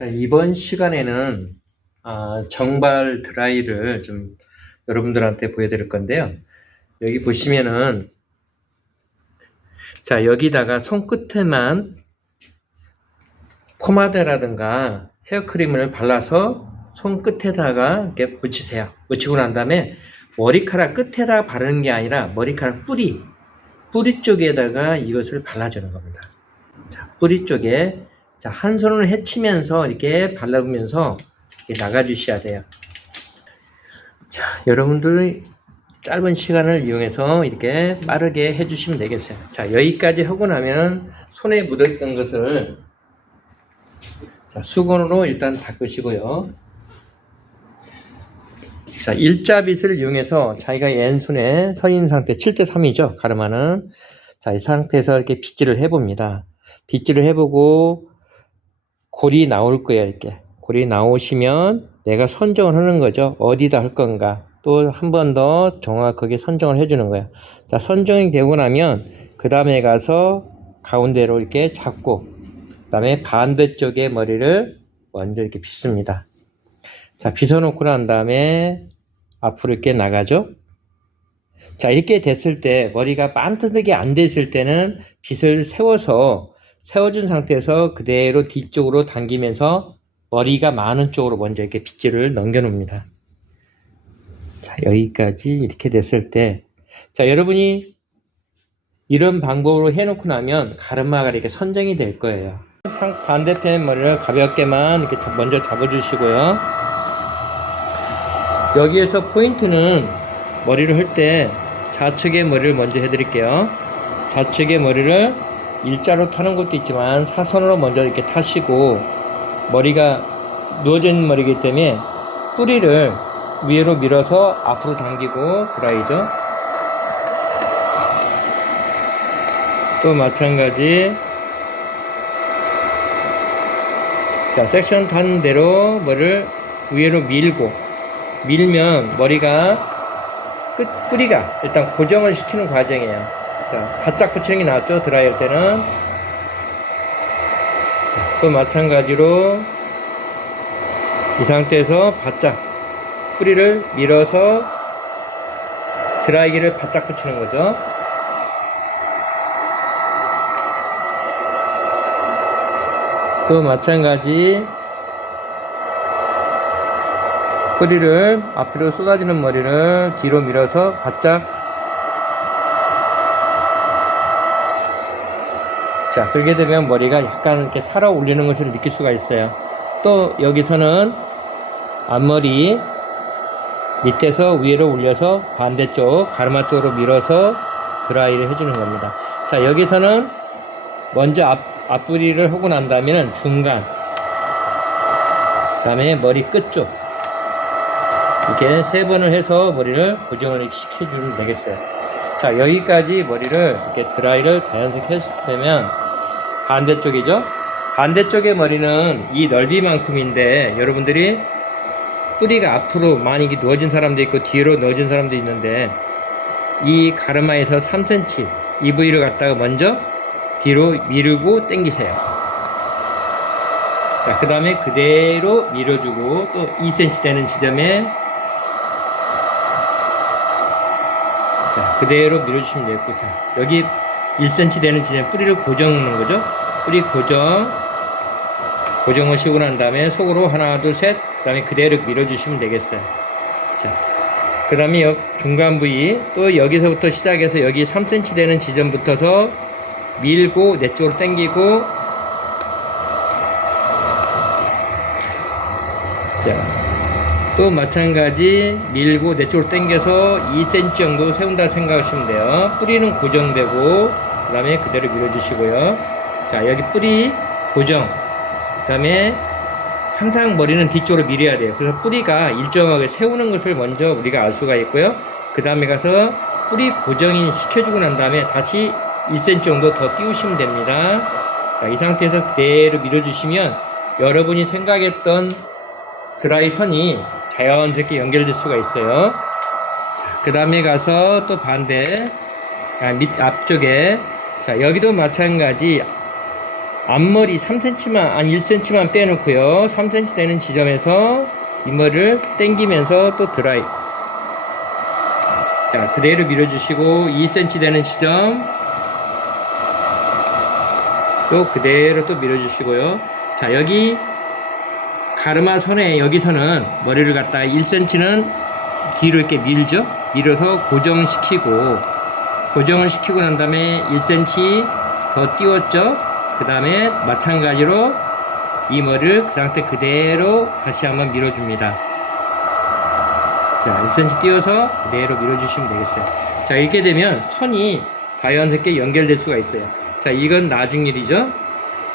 자, 이번 시간에는 아, 정발 드라이를 좀 여러분들한테 보여드릴 건데요. 여기 보시면은 자 여기다가 손끝에만 포마드라든가 헤어크림을 발라서 손끝에다가 이렇게 묻히세요. 묻히고 난 다음에 머리카락 끝에다 바르는 게 아니라 머리카락 뿌리 뿌리 쪽에다가 이것을 발라주는 겁니다. 자 뿌리 쪽에 자, 한 손으로 헤치면서 이렇게 발라보면서 이렇게 나가주셔야 돼요. 자, 여러분들 짧은 시간을 이용해서 이렇게 빠르게 해주시면 되겠어요. 자, 여기까지 하고 나면 손에 묻었던 것을 자, 수건으로 일단 닦으시고요. 자, 일자빗을 이용해서 자기가 왼손에 서 있는 상태 7대3이죠. 가르마는. 자, 이 상태에서 이렇게 빗질을 해봅니다. 빗질을 해보고 골이 나올 거예요, 이렇게. 골이 나오시면 내가 선정을 하는 거죠. 어디다 할 건가. 또 한 번 더 정확하게 선정을 해주는 거예요. 자, 선정이 되고 나면 그 다음에 가서 가운데로 이렇게 잡고 그 다음에 반대쪽에 머리를 먼저 이렇게 빗습니다. 자, 빗어놓고 난 다음에 앞으로 이렇게 나가죠. 자, 이렇게 됐을 때 머리가 반듯하게 안 됐을 때는 빗을 세워서 세워준 상태에서 그대로 뒤쪽으로 당기면서 머리가 많은 쪽으로 먼저 이렇게 빗질을 넘겨 놓습니다. 자, 여기까지 이렇게 됐을 때, 자, 여러분이 이런 방법으로 해놓고 나면 가르마가 이렇게 선정이 될 거예요. 상- 반대편 머리를 가볍게만 이렇게 잡- 먼저 잡아주시고요. 여기에서 포인트는 머리를 할 때 좌측의 머리를 먼저 해드릴게요. 좌측의 머리를 일자로 타는 것도 있지만 사선으로 먼저 이렇게 타시고 머리가 누워져 있는 머리이기 때문에 뿌리를 위로 밀어서 앞으로 당기고 드라이죠. 또 마찬가지 자 섹션 타는 대로 머리를 위로 밀고 밀면 머리가 끝 뿌리가 일단 고정을 시키는 과정이에요. 자, 바짝 붙이는 게 낫죠. 드라이 할 때는. 자, 또 마찬가지로 이 상태에서 바짝 뿌리를 밀어서 드라이기를 바짝 붙이는 거죠. 또 마찬가지 뿌리를 앞으로 쏟아지는 머리를 뒤로 밀어서 바짝 자 그렇게 되면 머리가 약간 이렇게 살아 올리는 것을 느낄 수가 있어요 또 여기서는 앞머리 밑에서 위로 올려서 반대쪽 가르마 쪽으로 밀어서 드라이를 해주는 겁니다 자 여기서는 먼저 앞, 앞뿌리를 하고 난 다음에는 중간 그 다음에 머리 끝쪽 이렇게 세 번을 해서 머리를 고정을 시켜주면 되겠어요. 자, 여기까지 머리를 이렇게 드라이를 자연스럽게 해주면 반대쪽이죠? 반대쪽의 머리는 이 넓이만큼인데 여러분들이 뿌리가 앞으로 많이 누워진 사람도 있고 뒤로 누워진 사람도 있는데 이 가르마에서 3cm 이 부위를 갖다가 먼저 뒤로 밀고 당기세요. 자, 그 다음에 그대로 밀어주고 또 2cm 되는 지점에 자, 그대로 밀어주시면 되겠고, 자, 여기 1cm 되는 지점 뿌리를 고정하는 거죠. 뿌리 고정. 고정을 시고 난 다음에 속으로 하나, 둘, 셋. 그 다음에 그대로 밀어주시면 되겠어요. 자, 그 다음에 중간 부위, 또 여기서부터 시작해서 여기 3cm 되는 지점부터서 밀고, 내 쪽으로 당기고, 자, 또 마찬가지 밀고 내 쪽으로 당겨서 2cm 정도 세운다 생각하시면 돼요. 뿌리는 고정되고 그 다음에 그대로 밀어주시고요. 자 여기 뿌리 고정 그 다음에 항상 머리는 뒤쪽으로 밀어야 돼요. 그래서 뿌리가 일정하게 세우는 것을 먼저 우리가 알 수가 있고요. 그 다음에 가서 뿌리 고정이 시켜주고 난 다음에 다시 1cm 정도 더 띄우시면 됩니다. 자, 이 상태에서 그대로 밀어주시면 여러분이 생각했던 드라이 선이 자연스럽게 연결될 수가 있어요. 그 다음에 가서 또 반대 아, 밑 앞쪽에 자 여기도 마찬가지 앞머리 3cm만, 아니 1cm만 빼놓고요. 3cm 되는 지점에서 이 머리를 당기면서 또 드라이. 자, 그대로 밀어주시고 2cm 되는 지점 또 그대로 또 밀어주시고요. 자, 여기 가르마 선에 여기서는 머리를 갖다가 1cm는 뒤로 이렇게 밀죠. 밀어서 고정시키고 고정을 시키고 난 다음에 1cm 더 띄웠죠. 그 다음에 마찬가지로 이 머리를 그 상태 그대로 다시 한번 밀어줍니다. 자, 1cm 띄워서 그대로 밀어주시면 되겠어요. 자, 이렇게 되면 선이 자연스럽게 연결될 수가 있어요. 자, 이건 나중 일이죠.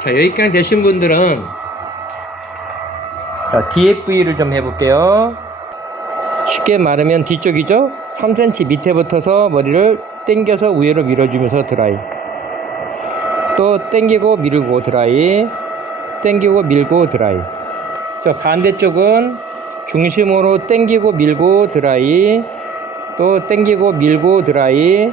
자, 여기까지 되신 분들은 자, DFV를 좀 해볼게요. 쉽게 말하면 뒤쪽이죠? 3cm 밑에 붙어서 머리를 당겨서 위로 밀어주면서 드라이. 또 당기고 밀고 드라이. 당기고 밀고 드라이. 자, 반대쪽은 중심으로 당기고 밀고 드라이. 또 당기고 밀고 드라이.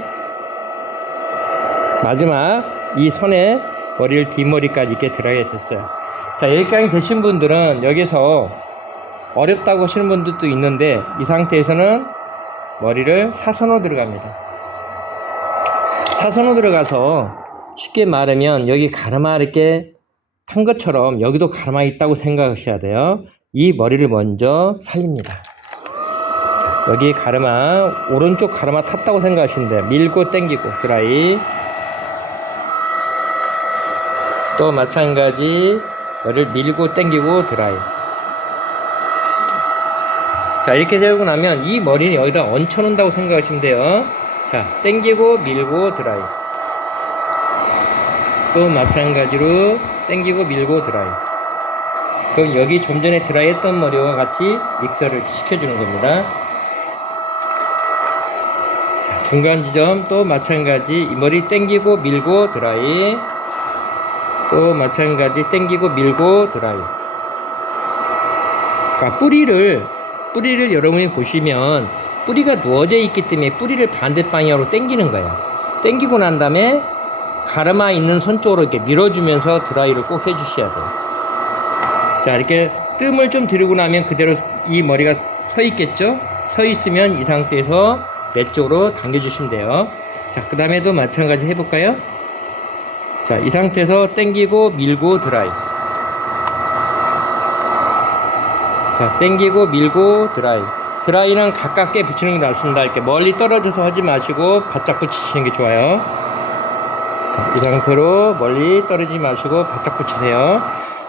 마지막 이 선에 머리를 뒷머리까지 이렇게 드라이가 됐어요. 자, 여기까지 되신 분들은 여기서 어렵다고 하시는 분들도 있는데 이 상태에서는 머리를 사선으로 들어갑니다. 사선으로 들어가서 쉽게 말하면 여기 가르마 이렇게 탄 것처럼 여기도 가르마 있다고 생각하셔야 돼요. 이 머리를 먼저 살립니다. 자, 여기 가르마 오른쪽 가르마 탔다고 생각하시면 돼요. 밀고 당기고 드라이 또 마찬가지 머리를 밀고 당기고 드라이. 자 이렇게 되고 나면 이 머리는 여기다 얹혀 놓는다고 생각하시면 돼요. 자 당기고 밀고 드라이. 또 마찬가지로 당기고 밀고 드라이. 그럼 여기 좀 전에 드라이 했던 머리와 같이 믹서를 시켜주는 겁니다. 자, 중간 지점 또 마찬가지. 이 머리 당기고 밀고 드라이 또 마찬가지 당기고 밀고 드라이. 그러니까 뿌리를 뿌리를 여러분이 보시면 뿌리가 누워져 있기 때문에 뿌리를 반대 방향으로 당기는 거예요 당기고 난 다음에 가르마 있는 손 쪽으로 이렇게 밀어주면서 드라이를 꼭 해주셔야 돼요. 자 이렇게 뜸을 좀 들이고 나면 그대로 이 머리가 서 있겠죠? 서 있으면 이 상태에서 내 쪽으로 당겨 주시면 돼요. 자그 다음에도 마찬가지 해볼까요 자, 이 상태에서 당기고 밀고 드라이. 자, 당기고 밀고 드라이. 드라이는 가깝게 붙이는 게 낫습니다. 이렇게 멀리 떨어져서 하지 마시고 바짝 붙이시는 게 좋아요. 자, 이 상태로 멀리 떨어지지 마시고 바짝 붙이세요.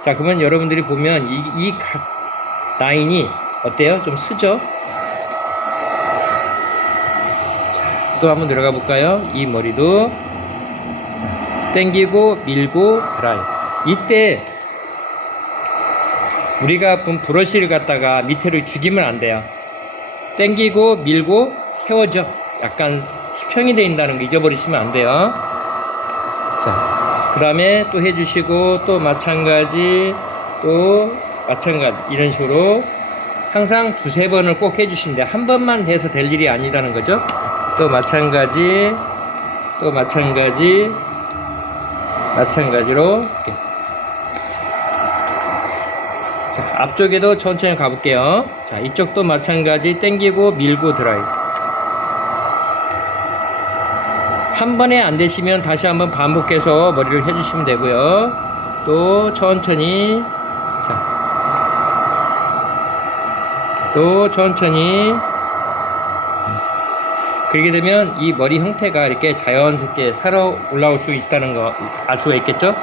자, 그러면 여러분들이 보면 이, 이 각 라인이 어때요? 좀 쓰죠? 자, 또 한번 들어가 볼까요? 이 머리도 당기고 밀고 드라이. 이때 우리가 본 브러쉬를 갖다가 밑으로 죽이면 안 돼요. 당기고 밀고 세워져 약간 수평이 되어 있다는 거 잊어버리시면 안 돼요. 자그 다음에 또 해주시고 또 마찬가지 또 마찬가지 이런 식으로 항상 두세 번을 꼭 해주시면 돼요 한 번만 돼서 될 일이 아니라는 거죠. 또 마찬가지 또 마찬가지 마찬가지로 이렇게. 자, 앞쪽에도 천천히 가볼게요. 자, 이쪽도 마찬가지 당기고 밀고 드라이. 한 번에 안 되시면 다시 한번 반복해서 머리를 해주시면 되고요. 또 천천히 자, 또 천천히 그렇게 되면 이 머리 형태가 이렇게 자연스럽게 살아 올라올 수 있다는 거 알 수가 있겠죠?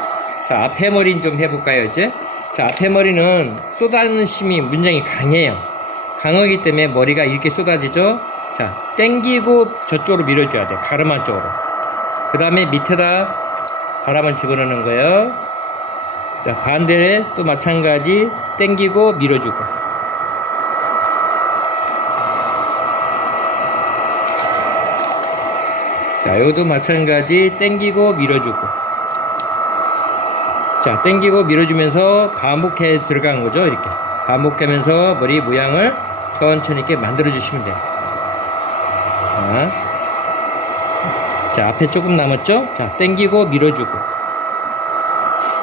자, 앞에 머리는 좀 해볼까요, 이제? 자, 앞에 머리는 쏟아지는 힘이 굉장히 강해요. 강하기 때문에 머리가 이렇게 쏟아지죠? 자, 땡기고 저쪽으로 밀어줘야 돼요. 가르마 쪽으로. 그 다음에 밑에다 바람을 집어넣는 거예요. 자, 반대에 또 마찬가지 땡기고 밀어주고. 자, 여기도 마찬가지 땡기고 밀어주고. 자, 땡기고 밀어주면서 반복해 들어간 거죠. 이렇게. 반복하면서 머리 모양을 천천히 이렇게 만들어 주시면 돼요. 자. 자, 앞에 조금 남았죠? 자, 땡기고 밀어주고.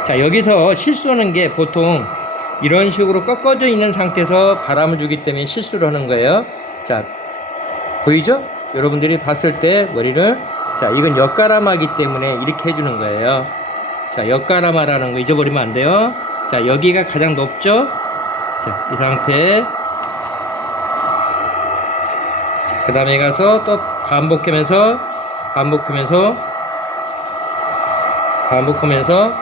자, 여기서 실수하는 게 보통 이런 식으로 꺾어져 있는 상태에서 바람을 주기 때문에 실수를 하는 거예요. 자, 보이죠? 여러분들이 봤을 때 머리를 자, 이건 역가라마기 때문에 이렇게 해주는 거예요. 자, 역가라마라는 거 잊어버리면 안 돼요. 자, 여기가 가장 높죠? 자, 이 상태. 그 다음에 가서 또 반복하면서, 반복하면서, 반복하면서,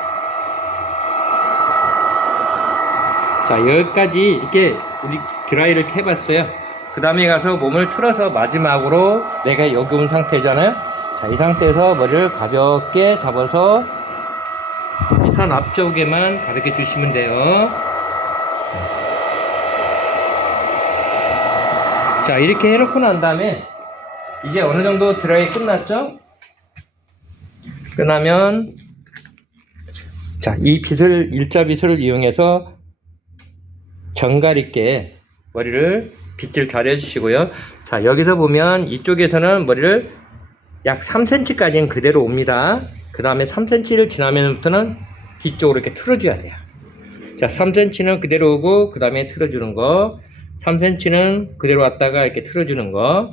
자, 여기까지 이렇게 우리 드라이를 해봤어요. 그 다음에 가서 몸을 틀어서 마지막으로 내가 여기 온 상태잖아요. 자, 이 상태에서 머리를 가볍게 잡아서 이선 앞쪽에만 가볍게 주시면 돼요. 자, 이렇게 해놓고 난 다음에 이제 어느 정도 드라이 끝났죠? 끝나면 자, 이 빗을 일자 빗을 이용해서 정갈 있게 머리를 빗질 잘 해 주시고요. 자, 여기서 보면 이쪽에서는 머리를 약 3cm까지는 그대로 옵니다. 그 다음에 3cm를 지나면부터는 뒤쪽으로 이렇게 틀어줘야 돼요. 자, 3cm는 그대로 오고, 그 다음에 틀어주는 거. 3cm는 그대로 왔다가 이렇게 틀어주는 거.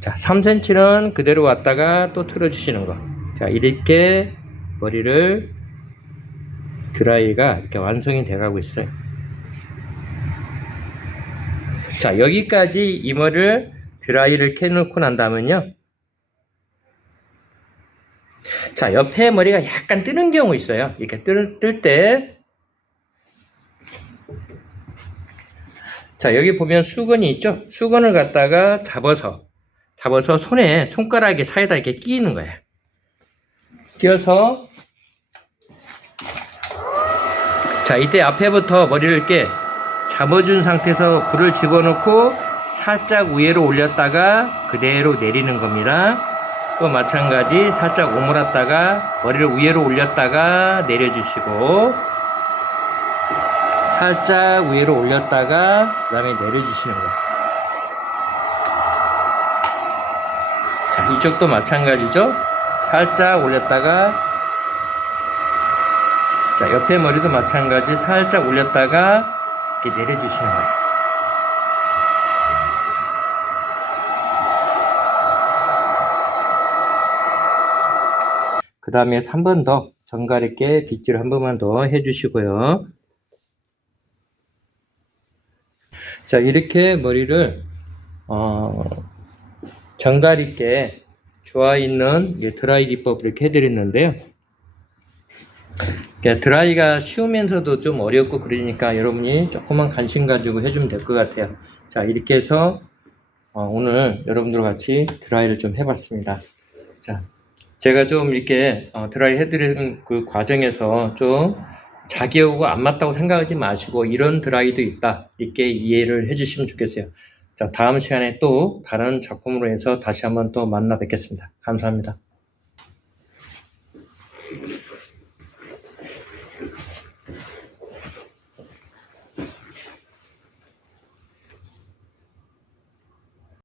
자, 3cm는 그대로 왔다가 또 틀어주시는 거. 자, 이렇게 머리를 드라이가 이렇게 완성이 돼가고 있어요. 자, 여기까지 이 머리를 드라이를 캐놓고 난 다음은요. 자, 옆에 머리가 약간 뜨는 경우 있어요. 이렇게 뜰, 뜰 때. 자, 여기 보면 수건이 있죠? 수건을 갖다가 잡아서, 잡아서 손에, 손가락에 사이다 이렇게 끼는 거예요. 끼워서, 자, 이때 앞에부터 머리를 이렇게 잡아준 상태에서 불을 집어넣고 살짝 위로 올렸다가 그대로 내리는 겁니다. 또 마찬가지 살짝 오므랐다가 머리를 위로 올렸다가 내려주시고 살짝 위로 올렸다가 그 다음에 내려주시는 거예요. 자, 이쪽도 마찬가지죠. 살짝 올렸다가 자, 옆에 머리도 마찬가지 살짝 올렸다가 이렇게 내려주시는 거예요. 다음에 한 번 더 정갈 있게 빗질 한 번만 더 해주시고요. 자, 이렇게 머리를 어, 정갈 있게 좋아 있는 이 드라이 기법을 이렇게 해드렸는데요. 그러니까 드라이가 쉬우면서도 좀 어렵고 그러니까 여러분이 조금만 관심 가지고 해주면 될 것 같아요. 자, 이렇게 해서 어, 오늘 여러분들과 같이 드라이를 좀 해봤습니다. 자, 제가 좀 이렇게 어, 드라이 해드리는 그 과정에서 좀 자기하고 안 맞다고 생각하지 마시고 이런 드라이도 있다 이렇게 이해를 해주시면 좋겠어요. 자, 다음 시간에 또 다른 작품으로 해서 다시 한번 또 만나 뵙겠습니다. 감사합니다.